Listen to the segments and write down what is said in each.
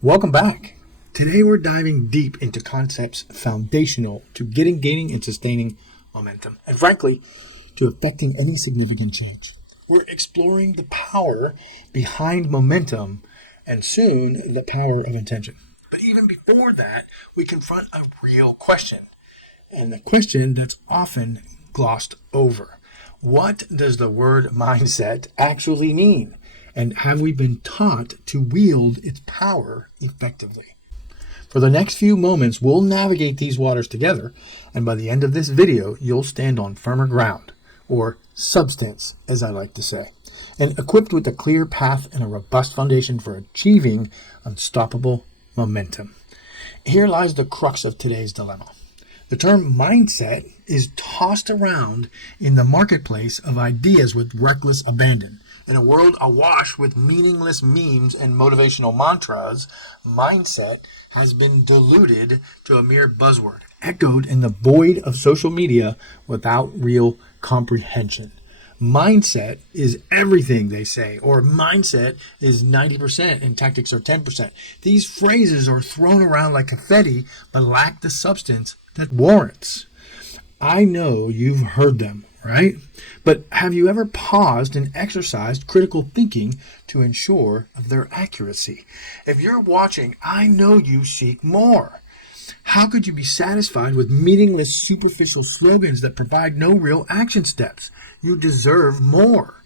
Welcome back. Today we're diving deep into concepts foundational to gaining, and sustaining momentum, and frankly, to effecting any significant change. We're exploring the power behind momentum and soon the power of intention. But even before that, we confront a real question, and the question that's often glossed over. What does the word mindset actually mean? And have we been taught to wield its power effectively? For the next few moments, we'll navigate these waters together, and by the end of this video, you'll stand on firmer ground, or substance, as I like to say, and equipped with a clear path and a robust foundation for achieving unstoppable momentum. Here lies the crux of today's dilemma. The term mindset is tossed around in the marketplace of ideas with reckless abandon. In a world awash with meaningless memes and motivational mantras, mindset has been diluted to a mere buzzword, echoed in the void of social media without real comprehension. Mindset is everything, they say, or mindset is 90% and tactics are 10%. These phrases are thrown around like confetti, but lack the substance that warrants. I know you've heard them, right? But have you ever paused and exercised critical thinking to ensure of their accuracy? If you're watching, I know you seek more. How could you be satisfied with meaningless, superficial slogans that provide no real action steps? You deserve more.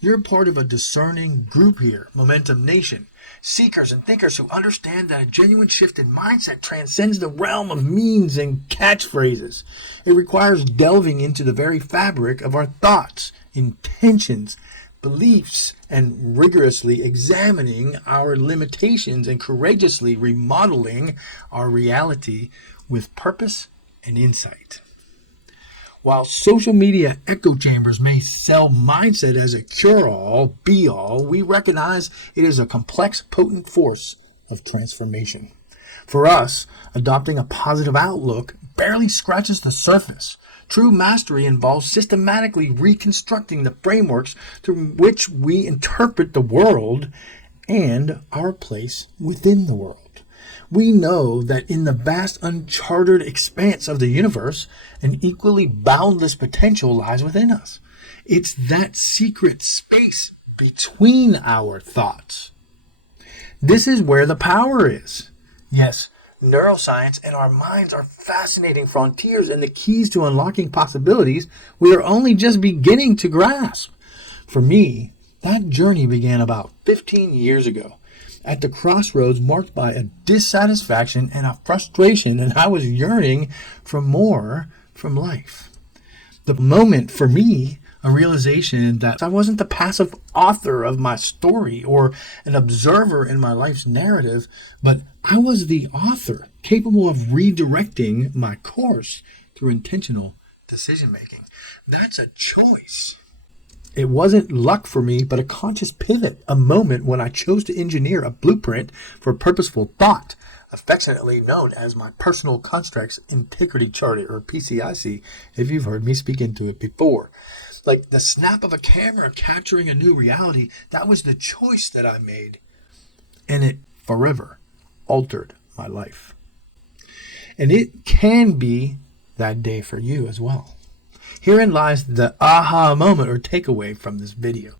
You're part of a discerning group here, Momentum Nation. Seekers and thinkers who understand that a genuine shift in mindset transcends the realm of memes and catchphrases. It requires delving into the very fabric of our thoughts, intentions, beliefs, and rigorously examining our limitations and courageously remodeling our reality with purpose and insight. While social media echo chambers may sell mindset as a cure-all, be-all, we recognize it is a complex, potent force of transformation. For us, adopting a positive outlook barely scratches the surface. True mastery involves systematically reconstructing the frameworks through which we interpret the world and our place within the world. We know that in the vast uncharted expanse of the universe, an equally boundless potential lies within us. It's that secret space between our thoughts. This is where the power is. Yes, neuroscience and our minds are fascinating frontiers and the keys to unlocking possibilities we are only just beginning to grasp. For me, that journey began about 15 years ago, at the crossroads marked by a dissatisfaction and a frustration, and I was yearning for more from life. The moment for me, a realization that I wasn't the passive author of my story or an observer in my life's narrative, but I was the author, capable of redirecting my course through intentional decision making. That's a choice. It wasn't luck for me, but a conscious pivot, a moment when I chose to engineer a blueprint for purposeful thought, affectionately known as my Personal Constructs Integrity Charter, or PCIC, if you've heard me speak into it before. Like the snap of a camera capturing a new reality, that was the choice that I made. And it forever altered my life. And it can be that day for you as well. Herein lies the aha moment or takeaway from this video.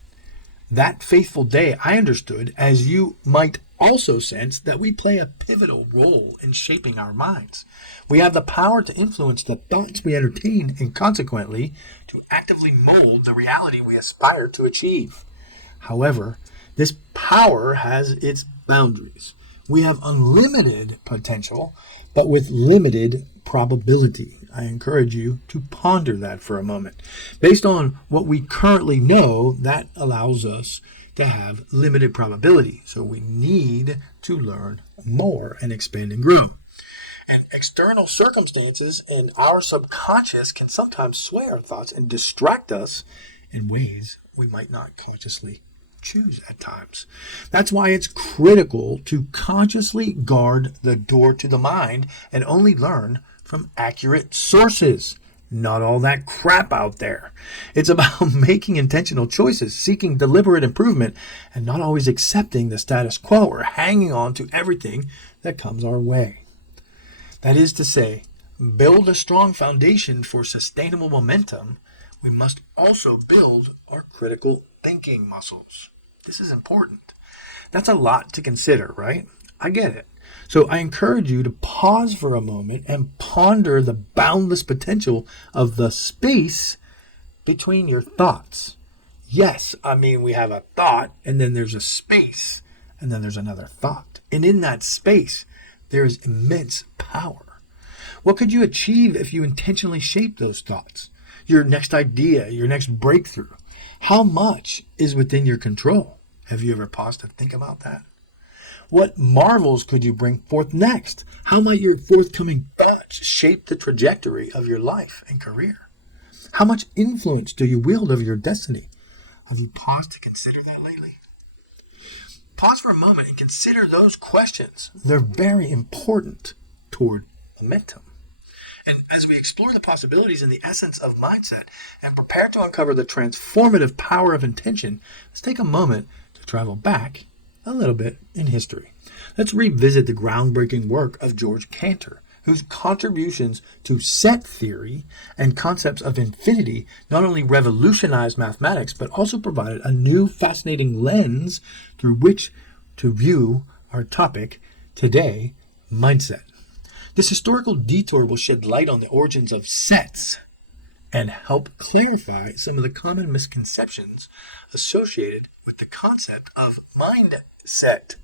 That faithful day, I understood, as you might also sense, that we play a pivotal role in shaping our minds. We have the power to influence the thoughts we entertain and consequently to actively mold the reality we aspire to achieve. However, this power has its boundaries. We have unlimited potential, but with limited probability. I encourage you to ponder that for a moment. Based on what we currently know, that allows us to have limited probability. So we need to learn more and expand and grow. And external circumstances and our subconscious can sometimes sway our thoughts and distract us in ways we might not consciously choose at times. That's why it's critical to consciously guard the door to the mind and only learn from accurate sources. not all that crap out there. It's about making intentional choices, seeking deliberate improvement, and not always accepting the status quo or hanging on to everything that comes our way. That is to say, build a strong foundation for sustainable momentum. We must also build our critical thinking muscles. This is important. That's a lot to consider, right? I get it. So I encourage you to pause for a moment and ponder the boundless potential of the space between your thoughts. Yes, I mean, we have a thought, and then there's a space, and then there's another thought. And in that space, there is immense power. What could you achieve if you intentionally shape those thoughts? Your next idea, your next breakthrough. How much is within your control? Have you ever paused to think about that? What marvels could you bring forth next? How might your forthcoming thoughts shape the trajectory of your life and career? How much influence do you wield over your destiny? Have you paused to consider that lately? Pause for a moment and consider those questions. They're very important toward momentum. And as we explore the possibilities and the essence of mindset and prepare to uncover the transformative power of intention, let's take a moment to travel back a little bit in history. Let's revisit the groundbreaking work of George Cantor, whose contributions to set theory and concepts of infinity not only revolutionized mathematics, but also provided a new fascinating lens through which to view our topic today, mindset. This historical detour will shed light on the origins of sets and help clarify some of the common misconceptions associated with the concept of mindset.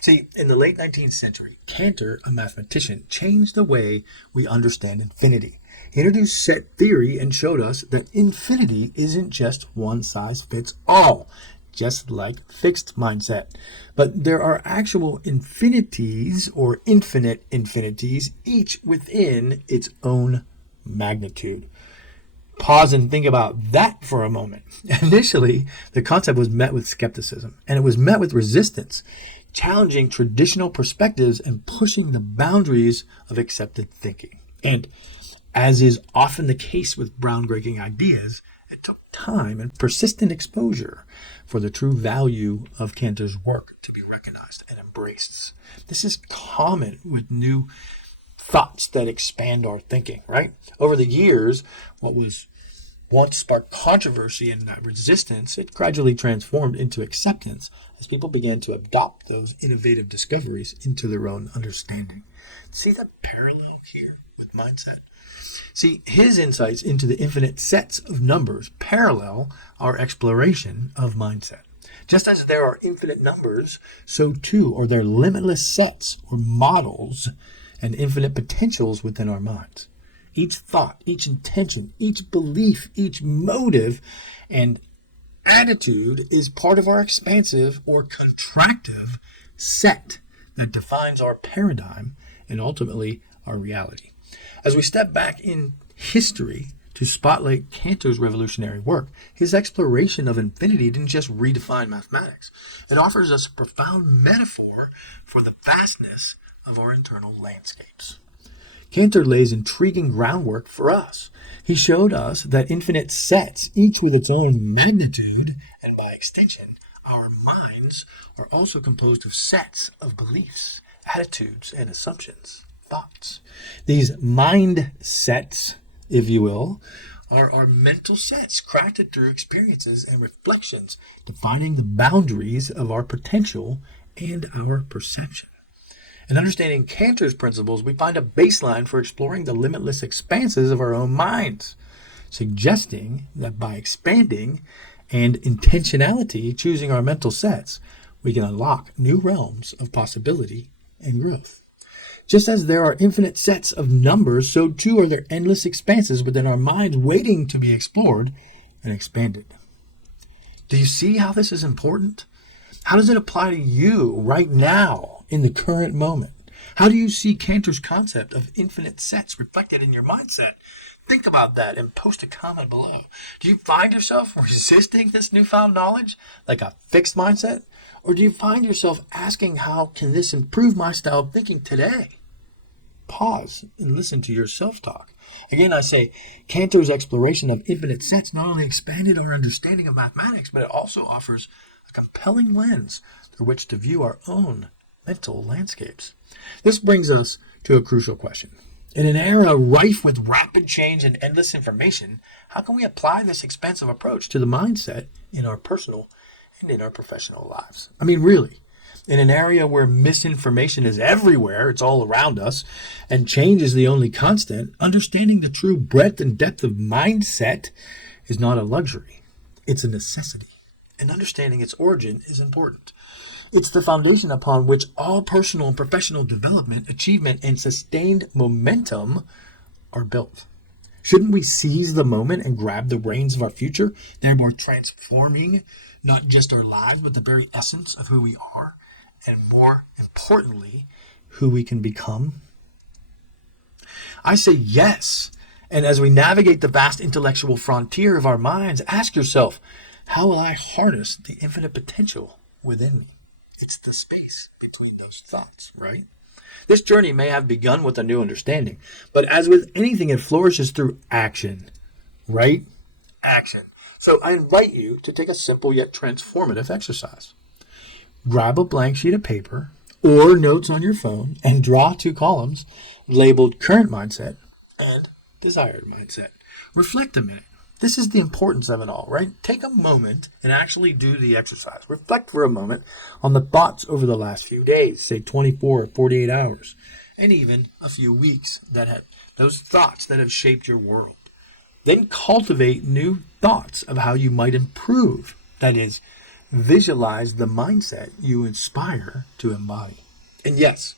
See, in the late 19th century, Cantor, a mathematician, changed the way we understand infinity. He introduced set theory and showed us that infinity isn't just one size fits all, just like fixed mindset. But there are actual infinities or infinite infinities, each within its own magnitude. Pause and think about that for a moment. Initially, the concept was met with skepticism, and it was met with resistance, challenging traditional perspectives and pushing the boundaries of accepted thinking. And as is often the case with groundbreaking ideas, it took time and persistent exposure for the true value of Cantor's work to be recognized and embraced. This is common with new thoughts that expand our thinking, right? Over the years, what was once sparked controversy and resistance, it gradually transformed into acceptance as people began to adopt those innovative discoveries into their own understanding. See the parallel here with mindset? See, his insights into the infinite sets of numbers parallel our exploration of mindset. Just as there are infinite numbers, so too are there limitless sets or models and infinite potentials within our minds. Each thought, each intention, each belief, each motive, and attitude is part of our expansive or contractive set that defines our paradigm and ultimately our reality. As we step back in history to spotlight Cantor's revolutionary work, his exploration of infinity didn't just redefine mathematics. It offers us a profound metaphor for the vastness of our internal landscapes. Cantor lays intriguing groundwork for us. He showed us that infinite sets, each with its own magnitude, and by extension, our minds are also composed of sets of beliefs, attitudes, and assumptions, thoughts. These mind sets, if you will, are our mental sets crafted through experiences and reflections, defining the boundaries of our potential and our perception. In understanding Cantor's principles, we find a baseline for exploring the limitless expanses of our own minds, suggesting that by expanding and intentionality choosing our mental sets, we can unlock new realms of possibility and growth. Just as there are infinite sets of numbers, so too are there endless expanses within our minds waiting to be explored and expanded. Do you see how this is important? How does it apply to you right now in the current moment? How do you see Cantor's concept of infinite sets reflected in your mindset? Think about that and post a comment below. Do you find yourself resisting this newfound knowledge like a fixed mindset? Or do you find yourself asking, how can this improve my style of thinking today? pause and listen to your self-talk. Again, I say Cantor's exploration of infinite sets not only expanded our understanding of mathematics, but it also offers a compelling lens through which to view our own mental landscapes. This brings us to a crucial question. In an era rife with rapid change and endless information, how can we apply this expansive approach to the mindset in our personal and in our professional lives? I mean, really, in an area where misinformation is everywhere, it's all around us, and change is the only constant, understanding the true breadth and depth of mindset is not a luxury, it's a necessity. And understanding its origin is important. It's the foundation upon which all personal and professional development, achievement, and sustained momentum are built. Shouldn't we seize the moment and grab the reins of our future, thereby transforming not just our lives, but the very essence of who we are, and more importantly, who we can become? I say yes. And as we navigate the vast intellectual frontier of our minds, ask yourself, how will I harness the infinite potential within me? It's the space between those thoughts, right? This journey may have begun with a new understanding, but as with anything, it flourishes through action, right? Action. So I invite you to take a simple yet transformative exercise. Grab a blank sheet of paper or notes on your phone and draw 2 columns labeled current mindset and desired mindset. Reflect a minute. This is the importance of it all, right? Take a moment and actually do the exercise. Reflect for a moment on the thoughts over the last few days, say 24 or 48 hours, and even a few weeks those thoughts that have shaped your world. Then cultivate new thoughts of how you might improve. That is, visualize the mindset you aspire to embody. And yes,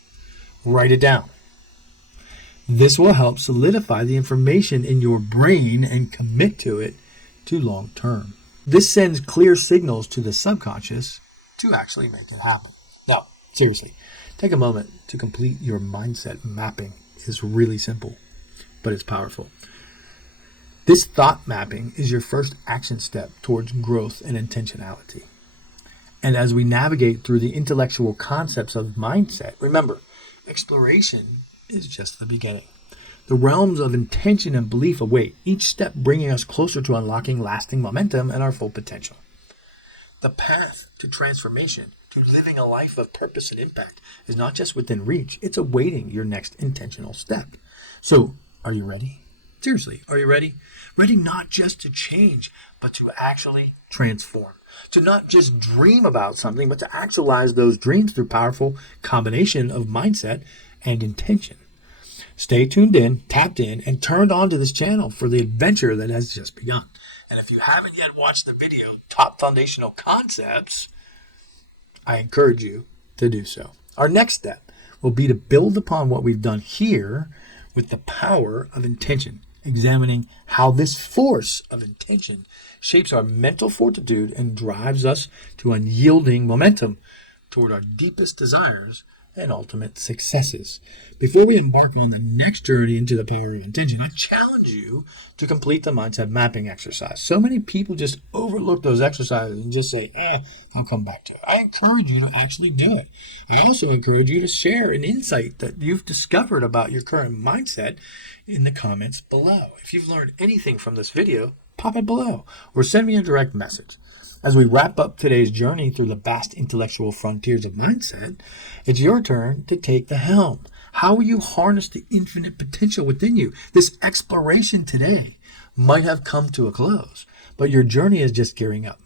write it down. This will help solidify the information in your brain and commit to it to long term. This sends clear signals to the subconscious to actually make it happen. Now, seriously, take a moment to complete your mindset mapping. It's really simple, but it's powerful. This thought mapping is your first action step towards growth and intentionality. And as we navigate through the intellectual concepts of mindset, remember, exploration is just the beginning. The realms of intention and belief await, each step bringing us closer to unlocking lasting momentum and our full potential. The path to transformation, to living a life of purpose and impact, is not just within reach, it's awaiting your next intentional step. So, are you ready? Seriously, are you ready? Ready not just to change, but to actually transform. To not just dream about something, but to actualize those dreams through powerful combination of mindset and intention. Stay tuned in, tapped in, and turned on to this channel for the adventure that has just begun. And if you haven't yet watched the video, Top Foundational Concepts, I encourage you to do so. Our next step will be to build upon what we've done here with the power of intention, examining how this force of intention shapes our mental fortitude and drives us to unyielding momentum toward our deepest desires and ultimate successes. Before we embark on the next journey into the power of intention, I challenge you to complete the mindset mapping exercise. So many people just overlook those exercises and just say, I'll come back to it. I encourage you to actually do it. I also encourage you to share an insight that you've discovered about your current mindset in the comments below. If you've learned anything from this video, pop it below or send me a direct message. As we wrap up today's journey through the vast intellectual frontiers of mindset, it's your turn to take the helm. How will you harness the infinite potential within you? This exploration today might have come to a close, but your journey is just gearing up.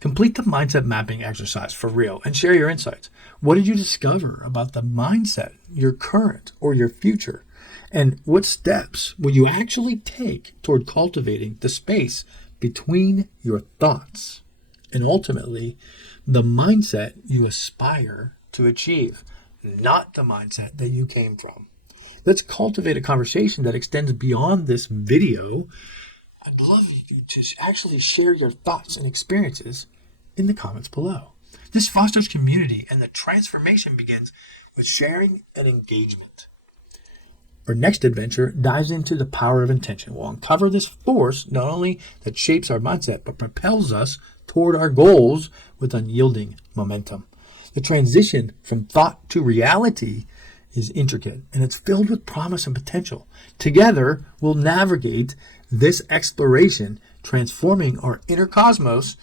Complete the mindset mapping exercise for real and share your insights. What did you discover about the mindset, your current or your future? And what steps will you actually take toward cultivating the space between your thoughts and ultimately the mindset you aspire to achieve, not the mindset that you came from? Let's cultivate a conversation that extends beyond this video. I'd love you to actually share your thoughts and experiences in the comments below. This fosters community, and the transformation begins with sharing and engagement. Our next adventure dives into the power of intention. We'll uncover this force not only that shapes our mindset, but propels us toward our goals with unyielding momentum. The transition from thought to reality is intricate, and it's filled with promise and potential. Together, we'll navigate this exploration, transforming our inner cosmos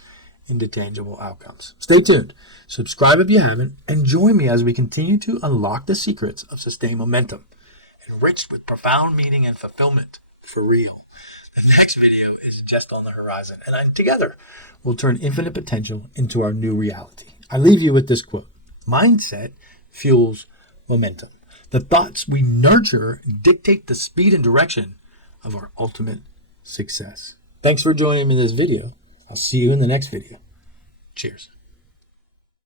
into tangible outcomes. Stay tuned, subscribe if you haven't, and join me as we continue to unlock the secrets of sustained momentum, enriched with profound meaning and fulfillment for real. The next video is just on the horizon, and together we'll turn infinite potential into our new reality. I leave you with this quote: mindset fuels momentum. The thoughts we nurture dictate the speed and direction of our ultimate success. Thanks for joining me in this video. I'll see you in the next video. Cheers.